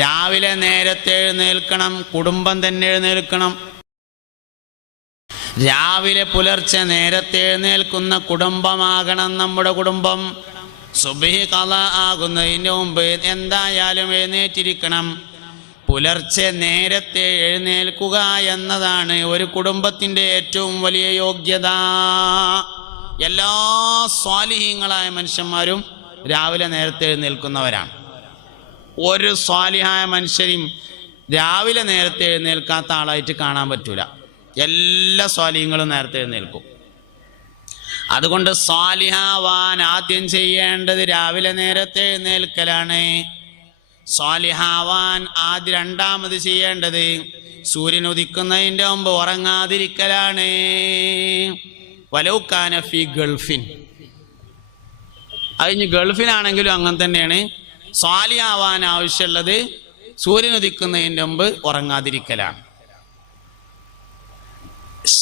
രാവിലെ നേരത്തെ എഴുന്നേൽക്കണം, കുടുംബം തന്നെ എഴുന്നേൽക്കണം. രാവിലെ പുലർച്ചെ നേരത്തെ എഴുന്നേൽക്കുന്ന കുടുംബമാകണം നമ്മുടെ കുടുംബം. സുബ്ഹി ഖളാ ആകുന്നതിന് മുമ്പ് എന്തായാലും എഴുന്നേറ്റിരിക്കണം. പുലർച്ചെ നേരത്തെ എഴുന്നേൽക്കുക എന്നതാണ് ഒരു കുടുംബത്തിൻ്റെ ഏറ്റവും വലിയ യോഗ്യത. എല്ലാ സ്വാലിഹീങ്ങളായ മനുഷ്യന്മാരും രാവിലെ നേരത്തെ എഴുന്നേൽക്കുന്നവരാണ്. ഒരു സ്വാലിഹായ മനുഷ്യരും രാവിലെ നേരത്തെ എഴുന്നേൽക്കാത്ത ആളായിട്ട് കാണാൻ പറ്റൂല. എല്ലാ സ്വാലിഹീങ്ങളും നേരത്തെ എഴുന്നേൽക്കും. അതുകൊണ്ട് സ്വാലിഹാവാൻ ആദ്യം ചെയ്യേണ്ടത് രാവിലെ നേരത്തെ എഴുന്നേൽക്കലാണ്. സ്വാലിഹാവാൻ രണ്ടാമത് ചെയ്യേണ്ടത് സൂര്യൻ ഉദിക്കുന്നതിൻ്റെ മുമ്പ് ഉറങ്ങാതിരിക്കലാണ്. വലൗകാന ഫി ഗൾഫിൻ, അതിന് ഗൾഫിലാണെങ്കിലും അങ്ങനെ തന്നെയാണ്. സ്വാലിഹാവാൻ ആവശ്യമുള്ളത് സൂര്യൻ ഉദിക്കുന്നതിൻ്റെ മുമ്പ് ഉറങ്ങാതിരിക്കലാണ്.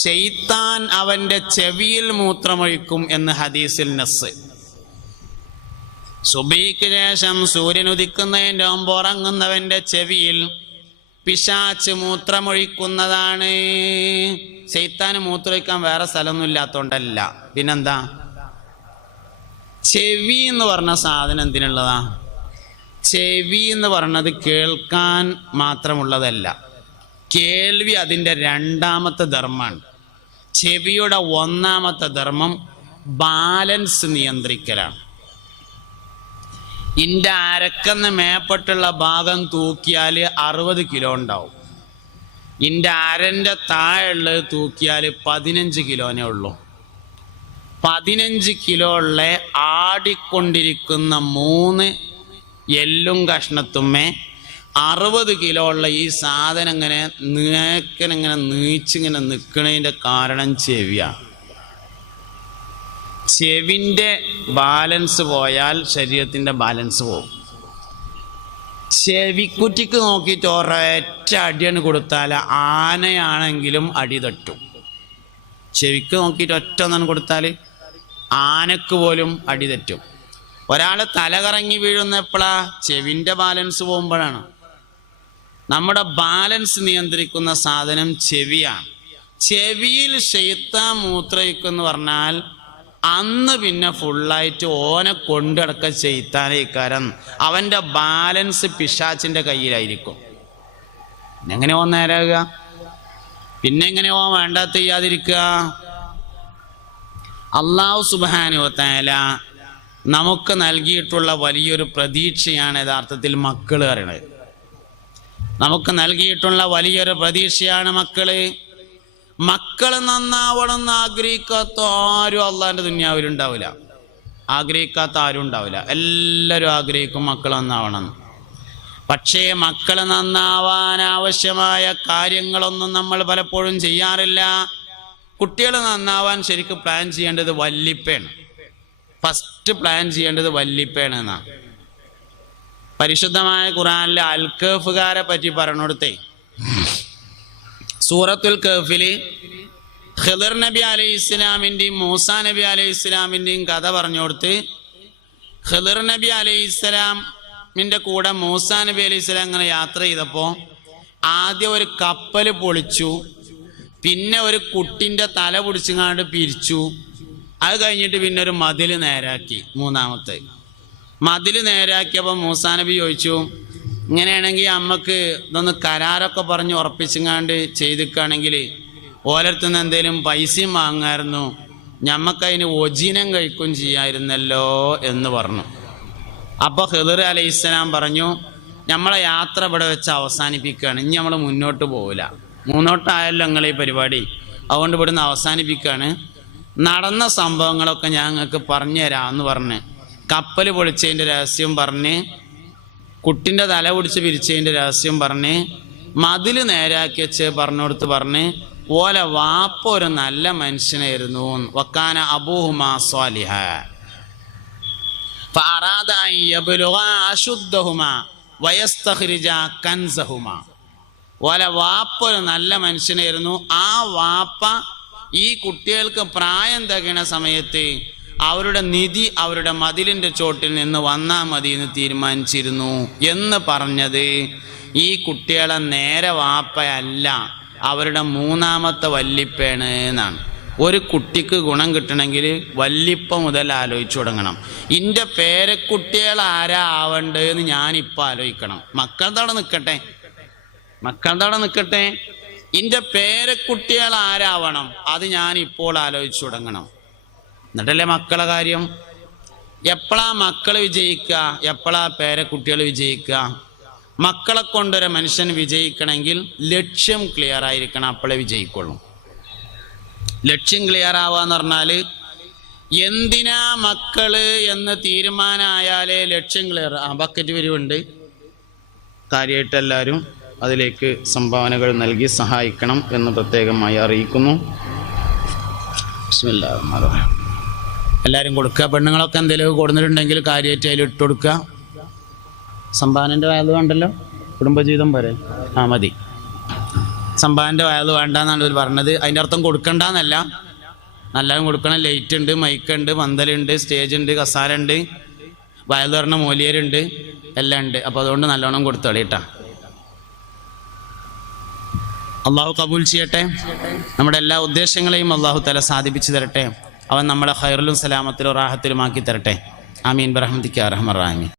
ശൈത്താൻ അവൻ്റെ ചെവിയിൽ മൂത്രമൊഴിക്കും എന്ന് ഹദീസിൽ നസ്സ്. സുബഹിക്ക് ശേഷം സൂര്യൻ ഉദിക്കുന്നതിൻ്റെ മുമ്പ് ഉറങ്ങുന്നവൻ്റെ ചെവിയിൽ പിശാച് മൂത്രമൊഴിക്കുന്നതാണ്. ശൈത്താന് മൂത്രമൊഴിക്കാൻ വേറെ സ്ഥലമൊന്നും ഇല്ലാത്തതുകൊണ്ടല്ല. പിന്നെന്താ? ചെവി എന്ന് പറഞ്ഞ സാധനം എന്തിനുള്ളതാ? ചെവി എന്ന് പറഞ്ഞത് കേൾക്കാൻ മാത്രമുള്ളതല്ല, കേൾവി അതിൻ്റെ രണ്ടാമത്തെ ധർമ്മമാണ്. ചെവിയുടെ ഒന്നാമത്തെ ധർമ്മം ബാലൻസ് നിയന്ത്രിക്കലാണ്. ഇൻ്റെ അരക്കെന്ന് മേപ്പെട്ടുള്ള ഭാഗം തൂക്കിയാൽ 60 കിലോ ഉണ്ടാവും. ഇൻ്റെ അരൻ്റെ താഴെയുള്ളത് തൂക്കിയാൽ 15 കിലോനേ ഉള്ളൂ. 15 കിലോ ഉള്ള ആടിക്കൊണ്ടിരിക്കുന്ന 3 എല്ലും കഷ്ണത്തുമ്മേ 60 കിലോ ഉള്ള ഈ സാധനം ഇങ്ങനെ ഇങ്ങനെ നീച്ചിങ്ങനെ നിൽക്കുന്നതിൻ്റെ കാരണം ചെവിയാണ്. ചെവിൻ്റെ ബാലൻസ് പോയാൽ ശരീരത്തിൻ്റെ ബാലൻസ് പോകും. ചെവിക്കുറ്റിക്ക് നോക്കിയിട്ട് ഒരൊറ്റ അടിയാണ് കൊടുത്താൽ ആനയാണെങ്കിലും അടി തട്ടും. ചെവിക്ക് നോക്കിയിട്ട് ഒറ്റ ഒന്നും കൊടുത്താൽ ആനക്ക് പോലും അടി തെറ്റും. ഒരാൾ തലകറങ്ങി വീഴുന്ന എപ്പോഴാ? ചെവിൻ്റെ ബാലൻസ് പോകുമ്പോഴാണ്. നമ്മുടെ ബാലൻസ് നിയന്ത്രിക്കുന്ന സാധനം ചെവിയാണ്. ചെവിയിൽ ശൈത്താൻ മൂത്രയിക്കെന്ന് പറഞ്ഞാൽ അന്ന് പിന്നെ ഫുള്ളായിട്ട് ഓനെ കൊണ്ടടക്ക ചെയ്ത്താനേക്കാരം. അവൻ്റെ ബാലൻസ് പിശാച്ചിൻ്റെ കയ്യിലായിരിക്കും. എങ്ങനെ ഓൻ നേരാകുക? പിന്നെ എങ്ങനെ ഓൻ വേണ്ടാത്ത ചെയ്യാതിരിക്കുക? അല്ലാഹു സുബ്ഹാനഹു വ തആല നമുക്ക് നൽകിയിട്ടുള്ള വലിയൊരു പ്രതീക്ഷയാണ് യഥാർത്ഥത്തിൽ മക്കൾ പറയുന്നത്. നമുക്ക് നൽകിയിട്ടുള്ള വലിയൊരു പ്രതീക്ഷയാണ് മക്കള്. മക്കൾ നന്നാവണം എന്ന് ആഗ്രഹിക്കാത്ത ആരും അള്ളാഹിൻ്റെ ദുനിയാവിലുണ്ടാവില്ല. ആഗ്രഹിക്കാത്ത ആരും ഉണ്ടാവില്ല. എല്ലാവരും ആഗ്രഹിക്കും മക്കൾ നന്നാവണം. പക്ഷേ മക്കൾ നന്നാവാൻ ആവശ്യമായ കാര്യങ്ങളൊന്നും നമ്മൾ പലപ്പോഴും ചെയ്യാറില്ല. കുട്ടികൾ നന്നാവാൻ ശരിക്കും പ്ലാൻ ചെയ്യേണ്ടത് വല്ലിപ്പയാണ്. ഫസ്റ്റ് പ്ലാൻ ചെയ്യേണ്ടത് വല്ലിപ്പയാണ് എന്നാണ്. പരിശുദ്ധമായ ഖുർആനിലെ അൽക്കഫുകാരെ പറ്റി പറഞ്ഞുകൊടുത്തേ, സൂറത്തുൽ കഹ്ഫിൽ ഖിദർ നബി അലൈഹി ഇസ്ലാമിൻ്റെയും മൂസാ നബി അലൈഹി ഇസ്ലാമിൻ്റെയും കഥ പറഞ്ഞു കൊടുത്ത്, ഖിദർ നബി അലൈഹി ഇസ്ലാമിൻ്റെ കൂടെ മൂസാ നബി അലൈഹി ഇസ്ലാം ഇങ്ങനെ യാത്ര ചെയ്തപ്പോൾ ആദ്യം ഒരു കപ്പൽ പൊളിച്ചു, പിന്നെ ഒരു കുട്ടിൻ്റെ തല പിടിച്ചിങ്ങാണ്ട് പിരിച്ചു. അത് കഴിഞ്ഞിട്ട് പിന്നെ ഒരു മതിൽ നേരാക്കി. മൂന്നാമത്തെ മതിൽ നേരാക്കിയപ്പോൾ മൂസാ നബി ചോദിച്ചു, ഇങ്ങനെയാണെങ്കിൽ അമ്മക്ക് ഇതൊന്ന് കരാറൊക്കെ പറഞ്ഞ് ഉറപ്പിച്ചങ്ങാണ്ട് ചെയ്തിക്കുകയാണെങ്കിൽ ഓലത്തുനിന്ന് എന്തെങ്കിലും പൈസയും വാങ്ങായിരുന്നു, ഞമ്മക്കതിന് ഒജീനം കഴിക്കുകയും ചെയ്യായിരുന്നല്ലോ എന്ന് പറഞ്ഞു. അപ്പോൾ ഖിദർ അലൈഹിസ്സലാം പറഞ്ഞു, നമ്മളെ യാത്ര ഇവിടെ വെച്ച് അവസാനിപ്പിക്കുകയാണ്, ഇനി നമ്മൾ മുന്നോട്ട് പോവില്ല, മുന്നോട്ടായല്ലോ നിങ്ങളീ പരിപാടി, അതുകൊണ്ട് ഇവിടുന്ന് അവസാനിപ്പിക്കുകയാണ്. നടന്ന സംഭവങ്ങളൊക്കെ ഞങ്ങൾക്ക് പറഞ്ഞു തരാമെന്ന് പറഞ്ഞ് കപ്പൽ പൊളിച്ചതിൻ്റെ രഹസ്യം പറഞ്ഞ്, കുട്ടിൻ്റെ തല പിടിച്ച് പിരിച്ചതിൻ്റെ രഹസ്യം പറഞ്ഞ്, മതിൽ നേരാക്കി വെച്ച് പറഞ്ഞുകൊടുത്ത് പറഞ്ഞ്, ഓലെ വാപ്പ ഒരു നല്ല മനുഷ്യനായിരുന്നു, വക്കാന അബൂഹുമാ സ്വാലിഹ ഫഅറാദ അൻ യബ്ലുഗ അശുദ്ധഹുമാ വയസ്തഖ്രിജ കൻസഹുമാ. ഓലെ വാപ്പ ഒരു നല്ല മനുഷ്യനായിരുന്നു. ആ വാപ്പ ഈ കുട്ടികൾക്ക് പ്രായം തികയണ സമയത്ത് അവരുടെ നിധി അവരുടെ മതിലിൻ്റെ ചോട്ടിൽ നിന്ന് വന്നാൽ മതി എന്ന് തീരുമാനിച്ചിരുന്നു എന്ന് പറഞ്ഞത് ഈ കുട്ടികളെ നേരെ വാപ്പയല്ല, അവരുടെ മൂന്നാമത്തെ വല്ലിപ്പയാണ് എന്നാണ്. ഒരു കുട്ടിക്ക് ഗുണം കിട്ടണമെങ്കിൽ വല്ലിപ്പ മുതൽ ആലോചിച്ചു തുടങ്ങണം. എൻ്റെ പേരക്കുട്ടികൾ ആരാ ആവേണ്ടതെന്ന് ഞാനിപ്പോൾ ആലോചിക്കണം. മക്കളുടെ അവിടെ നിൽക്കട്ടെ, എൻ്റെ പേരക്കുട്ടികൾ ആരാവണം അത് ഞാനിപ്പോൾ ആലോചിച്ചു തുടങ്ങണം. എന്നിട്ടല്ലേ മക്കളെ കാര്യം. എപ്പോഴാ മക്കൾ വിജയിക്കുക, എപ്പോഴാ പേരക്കുട്ടികൾ വിജയിക്കുക? മക്കളെ കൊണ്ടൊരു മനുഷ്യൻ വിജയിക്കണമെങ്കിൽ ലക്ഷ്യം ക്ലിയർ ആയിരിക്കണം, അപ്പോഴേ വിജയിക്കുള്ളൂ. ലക്ഷ്യം ക്ലിയർ ആവാന്ന് പറഞ്ഞാൽ എന്തിനാ മക്കള് എന്ന് തീരുമാനമായാലേ ലക്ഷ്യം ക്ലിയർ. ബക്കറ്റ് പിരിവുണ്ട്, കാര്യമായിട്ട് എല്ലാവരും അതിലേക്ക് സംഭാവനകൾ നൽകി സഹായിക്കണം എന്ന് പ്രത്യേകമായി അറിയിക്കുന്നു. എല്ലാവരും കൊടുക്കുക. പെണ്ണുങ്ങളൊക്കെ എന്തെങ്കിലും കൊടുത്തിട്ടുണ്ടെങ്കിൽ കാര്യമായിട്ട് അതിൽ ഇട്ട് കൊടുക്കുക. സംഭാവനൻ്റെ വയത് വേണ്ടല്ലോ, കുടുംബജീവിതം പോരെ, മതി. സംഭാവനൻ്റെ വയത് വേണ്ടെന്നാണ് ഇവർ പറഞ്ഞത്. അതിൻ്റെ അർത്ഥം കൊടുക്കണ്ടെന്നല്ല, നല്ലതും കൊടുക്കണം. ലൈറ്റ് ഉണ്ട്, മൈക്കുണ്ട്, പന്തലുണ്ട്, സ്റ്റേജ് ഉണ്ട്, കസാര ഉണ്ട്, വയത് പറഞ്ഞ മൂലിയരുണ്ട്, എല്ലാം ഉണ്ട്. അപ്പോൾ അതുകൊണ്ട് നല്ലോണം കൊടുത്തോളി കേട്ടാ. അള്ളാഹു കബൂൽ ചെയ്യട്ടെ. നമ്മുടെ എല്ലാ ഉദ്ദേശങ്ങളെയും അള്ളാഹു തആല സാധിപ്പിച്ചു തരട്ടെ. അവൻ നമ്മളെ ഖൈറിലും സലാമത്തിലും റാഹത്തിലുമാക്കി തരട്ടെ. ആമീൻ ബിറഹ്മതിക യാ അർഹമർ റഹീമീൻ.